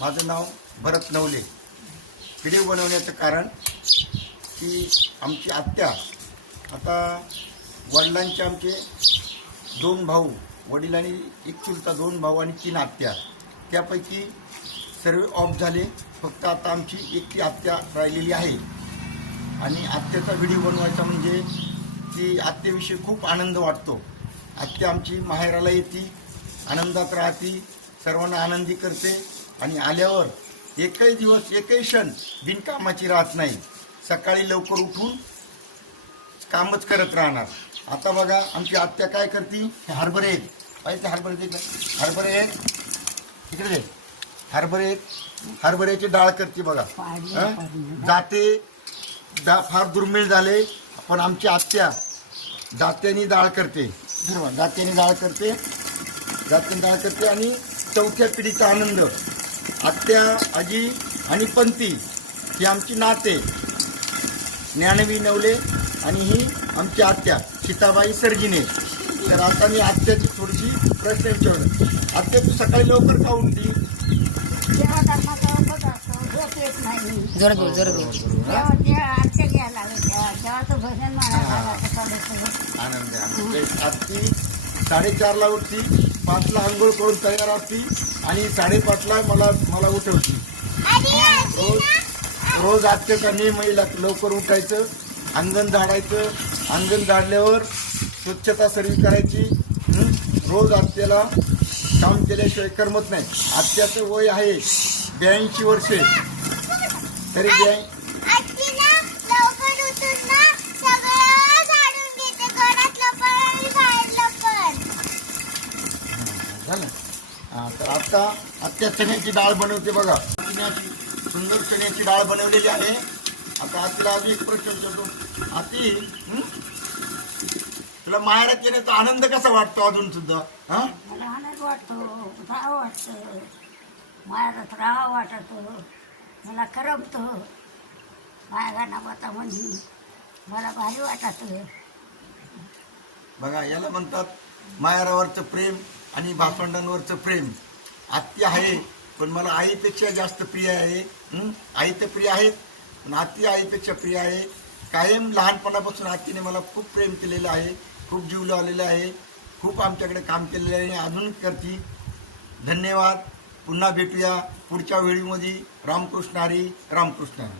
माझं नाव भरत नवले। व्हिडिओ बनवण्याचं कारण की आमची आत्या आता वडिलांचे आमचे 2 भाऊ, वडील आणि एक चुलता 2 भाऊ आणि 3 आत्या, त्यापैकी सर्व ऑफ झाले। फक्त आता आमची एकटी आत्या राहिलेली आहे आणि आत्याचा व्हिडिओ बनवायचा म्हणजे ती आत्याविषयी खूप आनंद वाटतो। आत्या आमची माहेराला येते, आनंदात राहते, सर्वांना आनंदी करते आणि आल्यावर एकही दिवस एकही क्षण बिनकामाची राहत नाही। सकाळी लवकर उठून कामच करत राहणार। आता बघा आमची आत्या काय करते, हरभरे आहेत पाहिजे, हरभरे इकडे दे, हरभऱ्याची डाळ करते बघा। जाते फार दुर्मिळ झाले, पण आमची आत्या दात्यानी डाळ करते, दात्यानी डाळ करते आणि चौथ्या पिढीचा आनंद। आत्या, आजी आणि पंती ही आमची नाते, ज्ञानवी नवले आणि ही आमची आत्या सीताबाई सर्जिने। तर आता मी आत्याची थोडीशी प्रश्न विचारतो। आत्या, तू सकाळी लवकर का उठती? आनंद आत्ती 4:30ला उठती, 5ला आंघोळ करून तयार असती आणि 5:30ला मला उठवती। रोज आत्याचा नियम लवकर उठायचं, अंगण झाडायचं, अंगण झाडल्यावर स्वच्छता सर्व करायची। रोज आत्याला काम केल्याशिवाय करमत नाही। आत्याचं वय आहे 82 वर्षे, तरी झालं। तर आता आत्या चण्याची डाळ बनवते बघा, सुंदर चण्याची डाळ बनवलेली आहे। आता आत्याला अजून एक प्रश्न विचारतो। आती, तुला माहेरात गेल्याचा आनंद कसा वाटतो अजून सुद्धा? मला आनंद वाटतो, राहावं वाटतं, माहेरात राहावं वाटतं, मला करमतो, माया नावाचा म्हणजे मला भारी वाटतं। बघा, याला म्हणतात माहेरावरचं प्रेम आणि भावंडांवरचं प्रेम। आत्या आहे पण मला आईपेक्षा जास्त प्रिय आहे। आई तर प्रिय आहेत पण आत्या आईपेक्षा प्रिय आहे। कायम लहानपणापासून आत्तीने मला खूप प्रेम केलेलं आहे, खूप जीव लावलेला आहे, खूप आमच्याकडे काम केलेलं आहे, अजून करते। धन्यवाद। पुन्हा भेटूया पुढच्या व्हिडिओमध्ये। रामकृष्ण हरी, रामकृष्ण हरी।